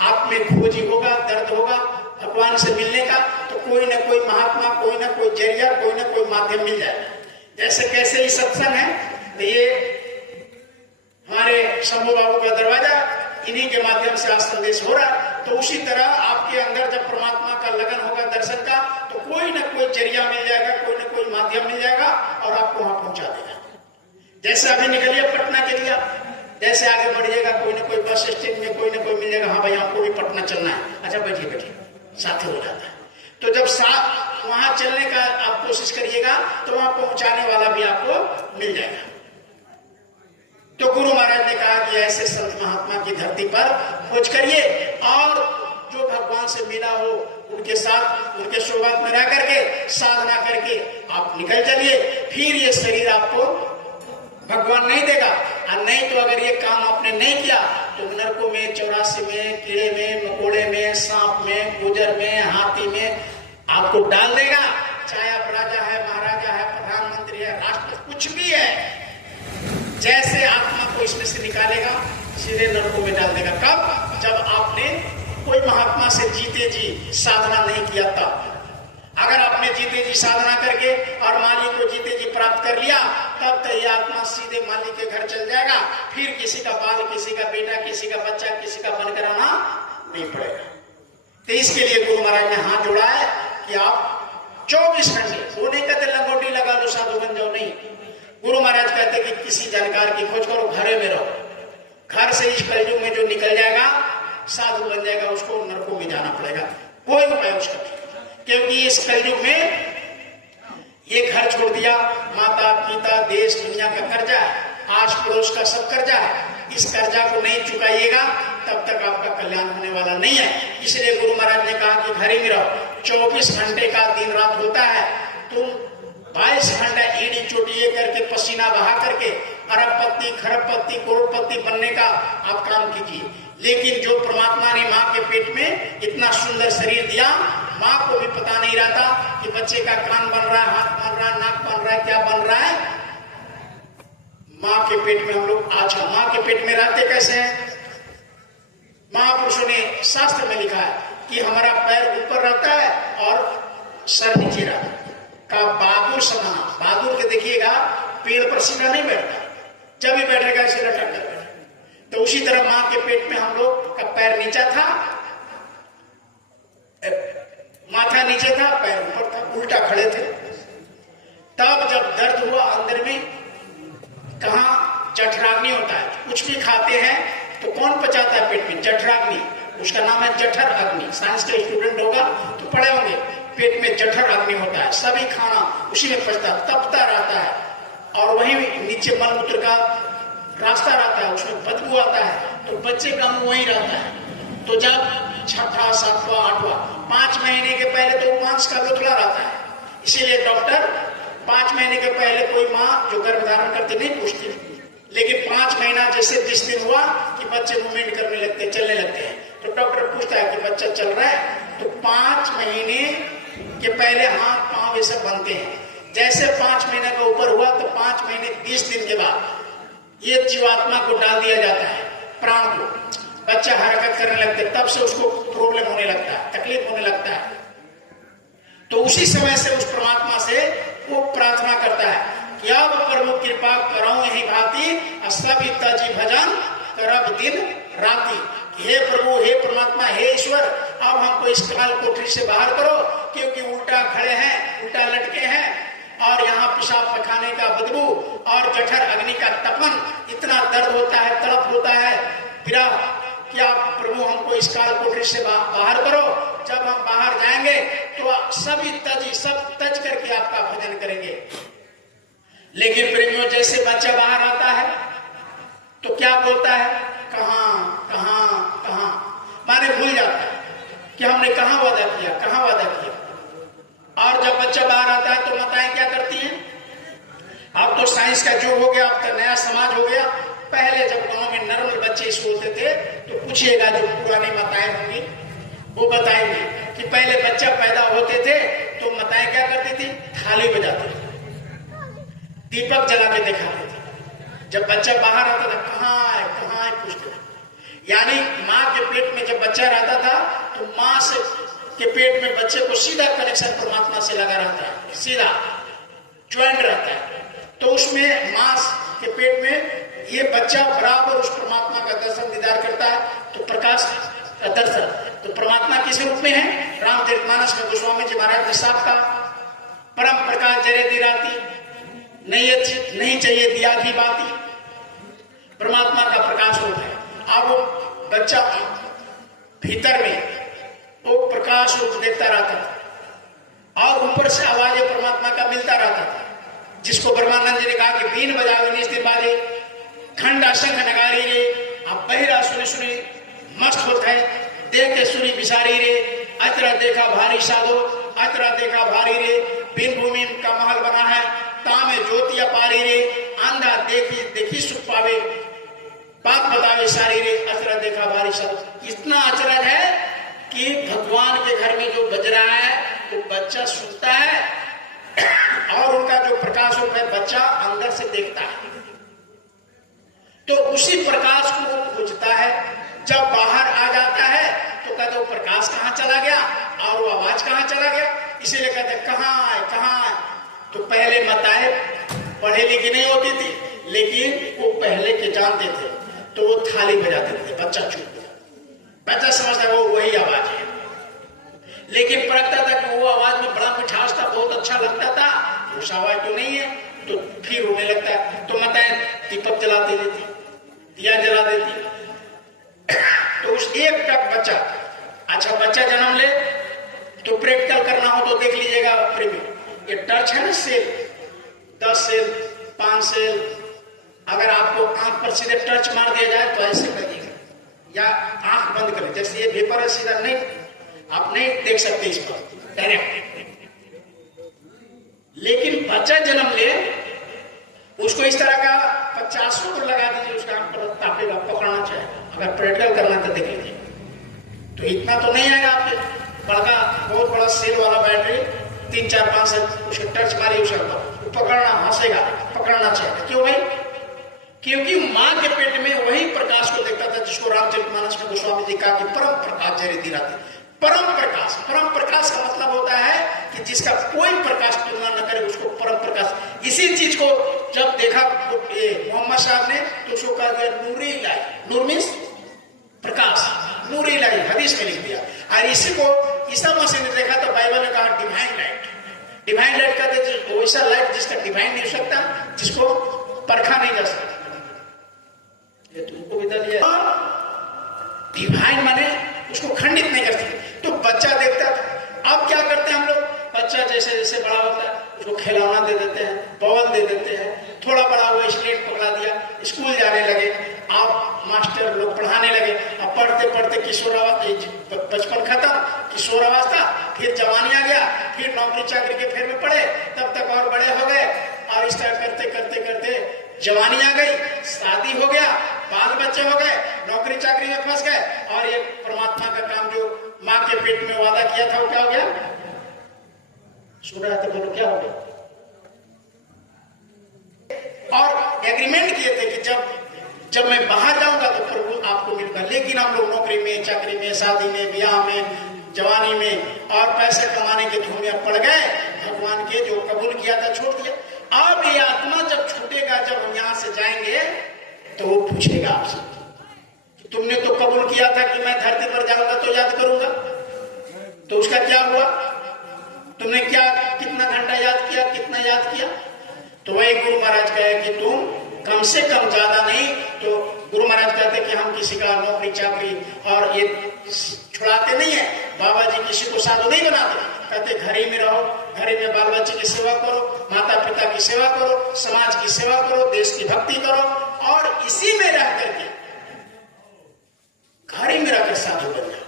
आप में खोजी होगा, दर्द होगा भगवान से मिलने का, तो कोई ना कोई महात्मा, कोई ना कोई जरिया, कोई ना कोई माध्यम मिल जाए। जैसे कैसे ही सत्संग है, तो ये हमारे शंभू बाबू का दरवाजा, इन्हीं के माध्यम से आज संदेश हो रहा। तो उसी तरह आपके अंदर जब परमात्मा का लगन होगा दर्शन का, तो कोई ना कोई जरिया मिल जाएगा, कोई ना कोई माध्यम मिल जाएगा और आपको वहां पहुंचा देगा। जैसे अभी निकलिए पटना के लिए, जैसे आगे बढ़िएगा, कोई ना कोई बस स्टैंड में कोई ना कोई मिल जाएगा, हाँ भाई आपको भी पटना चलना है, अच्छा बैठिए बैठिए, साथ हो जाता है। तो जब साथ वहां चलने का आप कोशिश करिएगा, तो वहां पहुंचाने वाला भी आपको मिल जाएगा। तो गुरु महाराज ने कहा कि ऐसे संत महात्मा की धरती पर खोज करिए, और जो भगवान से मिला हो उनके साथ, उनके सोबत में रह करके साधना करके आप निकल चलिए। फिर ये शरीर आपको भगवान नहीं देगा, और नहीं तो अगर ये काम आपने नहीं किया तो नरकों में, 84 में, कीड़े में, मकोड़े में, सांप में, गुजर में, हाथी में आपको डाल देगा। चाहे आप राजा है, महाराजा है, प्रधानमंत्री है, राष्ट्रपति, कुछ भी है, जैसे आत्मा को इसमें से निकालेगा सीधे नरकों में डाल देगा। कब? जब आपने कोई महात्मा से जीते जी साधना नहीं किया तब। अगर आपने जीते जी साधना करके और माली को जीते जी प्राप्त कर लिया, तब तो ये आत्मा सीधे माली के घर चल जाएगा। फिर किसी का बाल, किसी का बेटा, किसी का बच्चा, किसी का बनकर आना नहीं पड़ेगा। तो इसके लिए गुरु महाराज ने हाथ जोड़ा है कि आप 24 घंटे, वो नहीं कहते लंगोटी लगा लो साधु बन जाओ, नहीं। गुरु महाराज कहते कि किसी जानकार की खोज करो, घरे में रहो। घर से इस कलयुग में जो निकल जाएगा साधु बन जाएगा, उसको नरकों में जाना पड़ेगा, कोई उपाय उसका नहीं। क्योंकि इस कलयुग में ये घर छोड़ दिया, माता पिता, देश दुनिया का कर्जा है, आस पड़ोस का सब कर्जा है। इस कर्जा को नहीं चुकाइएगा तब तक आपका कल्याण होने वाला नहीं है। इसलिए गुरु महाराज ने कहा कि घर ही में रहो। 24 घंटे का दिन रात होता है, तुम 22 घंटा एड़ी चोटी करके पसीना बहा करके अरबपति, खरबपति, करोड़पति बनने का आप काम कीजिए। लेकिन जो परमात्मा ने माँ के पेट में इतना सुंदर शरीर दिया, माँ को भी पता नहीं रहता कि बच्चे का कान बन रहा है, हाथ बन रहा है, नाक बन रहा है, क्या बन रहा है। माँ के पेट में हम लोग आज माँ के पेट में रहते कैसे हैं? महापुरुषों ने शास्त्र में लिखा है कि हमारा पैर ऊपर रहता है और सर नीचे रहता है। का बहादुर समाना, बहादुर के देखिएगा पेड़ पर सीधा नहीं बैठता, जब भी बैठेगा ऐसे लटक कर बैठेगा। तो उसी तरह माँ के पेट में हम लोग का पैर नीचा था, माथा नीचे था, पैर ऊपर था, उल्टा खड़े थे। तब जब दर्द हुआ अंदर में, कहाँ जठराग्नि होता है, कुछ भी खाते हैं तो कौन पचाता है पेट में? जठराग्नि, उसका नाम है जठर अग्नि। साइंस के स्टूडेंट होगा तो पढ़े होंगे, पेट में जठर अग्नि होता है, सभी खाना उसी में पचता, तपता रहता है, और वहीं नीचे मलमूत्र का रास्ता रहता है, उसमें बदबू आता है, तो बच्चे का मुंह वहीं रहता है। तो जब 6वां, 7वां, 8वां, 5 महीने के पहले तो मांस का लोथड़ा रहता है। इसीलिए डॉक्टर 5 महीने के पहले कोई माँ जो गर्भ धारण करती नहीं पूछती, लेकिन 5 महीना जैसे 20 दिन हुआ कि बच्चे मूवमेंट करने लगते, चलने लगते हैं, तो डॉक्टर पूछता है कि बच्चा चल रहा है। तो 5 महीने के पहले हाथ पांव ये सब बनते हैं। जैसे 5 महीने का ऊपर हुआ तो 5 महीने 20 दिन के बाद ये जीवात्मा को डाल दिया जाता है, प्राण को। बच्चा हरकत करने लगते, तब से उसको प्रॉब्लम होने लगता है, तकलीफ होने लगता है। तो उसी समय से उस परमात्मा से वो प्रार्थना करता है कि अब प्रभु कृपा करो यही भांति, सभी तजी भजन करब दिन राति। हे प्रभु, हे परमात्मा, हे ईश्वर, अब हमको इस काल कोठरी से बाहर करो, क्योंकि उल्टा खड़े हैं, उल्टा लटके हैं, और यहाँ पेशाब पखाने का बदबू और जठर अग्नि का तपन, इतना दर्द होता है, तड़प होता है। फिर क्या प्रभु हमको इस काल कोठरी से बाहर करो। जब हम बाहर जाएंगे तो सभी तजी, सब तज करके आपका भजन करेंगे। लेकिन प्रेमियों, जैसे बच्चा बाहर आता है तो क्या बोलता है? कहाँ कहाँ कहाँ, माने भूल जाता है कि हमने कहाँ वादा किया, कहाँ वादा किया। और जब बच्चा बाहर आता है तो माताएं क्या करती हैं? अब तो साइंस का युग हो गया, अब तो नया समाज हो गया। पहले जब गांव में नॉर्मल बच्चे सोते थे तो पूछिएगा, जो पुरानी माताएं होंगी वो बताएंगे कि पहले बच्चा पैदा होते थे तो माताएं क्या करती थी? थाली बजाती थी, दीपक जला के दिखाते थे। जब बच्चा बाहर आता था, कहाँ है पूछते थे। यानी माँ के पेट में जब बच्चा रहता था तो माँ से के पेट में बच्चे को सीधा कनेक्शन परमात्मा से लगा रहता है, सीधा ज्वाइंट रहता है। तो उसमें माँ के पेट में ये बच्चा बराबर उस परमात्मा का दर्शन दीदार करता है। तो प्रकाश का दर्शन, तो परमात्मा किस रूप में है? रामचरितमानस में गोस्वामी जी महाराज ने साफ कहा, परम प्रकाश जरे दी राती, नहीं चाहिए दिया की बाती। परमात्मा का प्रकाश रूप है। अब वो बच्चा भीतर में वो प्रकाश रूप देखता रहता था और ऊपर से आवाजें परमात्मा का मिलता रहता था, जिसको ब्रह्मानंद जी ने कहा कि बीन बजावे निस्तिर बाजे, खंडा शंख नगारी रे, अब बहिरा सुनी सुनी मस्त होता है, देख के सुनी बिसारी रे, अतरा देखा भारी साधो, अतरा देखा भारी रे, बिन भूमि का महल बना है, तामे ज्योतिया पारी रे, अंधा देखी सुख पावे, बात बतावे सारी रे, अचरज देखा भारी साधो। इतना अचरज है कि भगवान के घर में जो बज रहा है वो बच्चा सुनता है और उनका जो प्रकाश रूप है बच्चा अंदर से देखता है। तो उसी प्रकाश को वो खोजता है। जब बाहर आ जाता है तो कहते वो प्रकाश कहाँ चला गया और वो आवाज कहाँ चला गया, इसीलिए कहते कहाँ है कहाँ है। तो पहले माताएं पढ़े लिखी नहीं होती थी, लेकिन वो पहले के जानते थे, तो वो थाली बजाते थे, बच्चा चुप, बच्चा समझता वो वही आवाज है। लेकिन परखता था कि वो आवाज में बड़ा मिठास था, बहुत अच्छा लगता था, उस आवाज तो नहीं है, तो फिर रोने लगता है। तो माताएं दीपक जलाती देती, दिया जला देती। तो उस एक तक बच्चा, अच्छा बच्चा जन्म ले तो प्रैक्टिकल करना हो तो देख लीजिएगा प्रीव्यू, ये टच है ना सेल, 10 सेल 5 सेल, अगर आपको आंख पर सीधे टच मार दिया जाए तो ऐसे लगेगा, या आंख बंद करें, जैसे ये पेपर है सीधा नहीं, आप नहीं देख सकते इस पर डायरेक्ट। लेकिन बच्चा जन्म ले उसको इस तरह का 50 को लगा दीजिए, उसका आंख पर तापेगा, पकड़ना चाहिए। अगर प्रैक्टिकल करना तो देख लीजिए, तो इतना तो नहीं आएगा आपके बड़का बहुत बड़ा सेल वाला बैटरी 3 4 5 से उसको टच मारिए, उसका पकड़ना, हंसेगा, पकड़ना चाहिए। क्यों भाई? क्योंकि माँ के पेट में वही प्रकाश को देखता था जिसको रामचरितमानस में गोस्वामी जी कहा कि परम प्रकाश जरे दी राती। परम प्रकाश, परम प्रकाश का मतलब होता है कि जिसका कोई प्रकाश तुलना न करे, उसको परम प्रकाश। इसी चीज को जब देखा मोहम्मद साहब ने तो उसको कहा गया नूरी लाई, नूर मीन्स प्रकाश, नूरी लाई हदीस में लिख दिया। और इसी को ईसा मसीह ने देखा तो बाइबल ने कहा डिवाइन लाइट। डिवाइन लाइट कहते वैसा लाइट जिसका डिवाइन नहीं हो सकता, जिसको परखा नहीं जा सकता। ये तुमको भी दलिया डिवाइन माने उसको खंडित नहीं कर सकते। तो बच्चा देखता था। अब क्या करते हैं हम लोग, बच्चा जैसे जैसे बड़ा होता है उसको खिलौना दे देते हैं, बॉल दे देते हैं, थोड़ा बड़ा हुआ स्लेट पकड़ा दिया, स्कूल जाने लगे, आप मास्टर लोग पढ़ाने लगे। अब पढ़ते पढ़ते किशोरावस्था, बचपन खत्म, किशोरावस्था, फिर जवानी आ गया, फिर नौकरी चाकरी के फेर में पड़े, तब तक और बड़े हो गए, और इस तरह करते करते करते जवानी आ गई, शादी हो गया, बाल बच्चे हो गए, नौकरी चाकरी में फंस गए, और ये परमात्मा का काम जो माँ के पेट में वादा किया था वो क्या हो गया? सुन रहा था, बोलो क्या हो गया? और एग्रीमेंट किए थे कि जब मैं बाहर जाऊंगा तो प्रभु आपको मिलूंगा। लेकिन हम लोग नौकरी में, चाकरी में, शादी में, ब्याह में, जवानी में और पैसे कमाने के धूम में पड़ गए, भगवान के जो कबूल किया था छोड़ दिया। अब ये आत्मा जब छूटेगा, जब हम यहाँ से जाएंगे तो वो पूछेगा आपसे कि तुमने तो कबूल किया था कि मैं धरती पर जाऊंगा तो याद करूंगा, तो उसका क्या हुआ? तुमने क्या, कितना घंटा याद किया, कितना याद किया? तो वही गुरु महाराज कहे कि तुम कम से कम, ज्यादा नहीं। तो गुरु महाराज कहते कि हम किसी का नौकरी चाकरी और ये छुड़ाते नहीं है, बाबा जी किसी को साधु नहीं बनाते, कहते घर ही में रहो, घर में बाल बच्चे की सेवा करो, माता पिता की सेवा करो, समाज की सेवा करो, देश की भक्ति करो, और इसी में रह करके घर ही में रहकर साधु बन जाओ।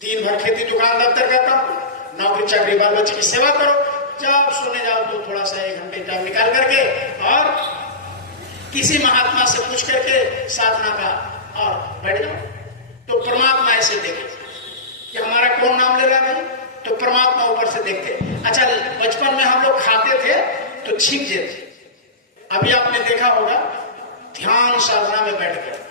दिन भर खेती दुकान दफ्तर का काम, नौकरी चाकरी, बाल बच्चे की सेवा करो, जब सोने जाओ तो थोड़ा सा 1 घंटे टाइम निकाल करके और किसी महात्मा से पूछ करके साधना का और बैठ जाओ। तो परमात्मा ऐसे देखे कि हमारा कौन नाम ले रहा है भाई, तो परमात्मा ऊपर से देखते। अच्छा, बचपन में हम लोग खाते थे तो छींक जेते, अभी आपने देखा होगा ध्यान साधना में बैठ कर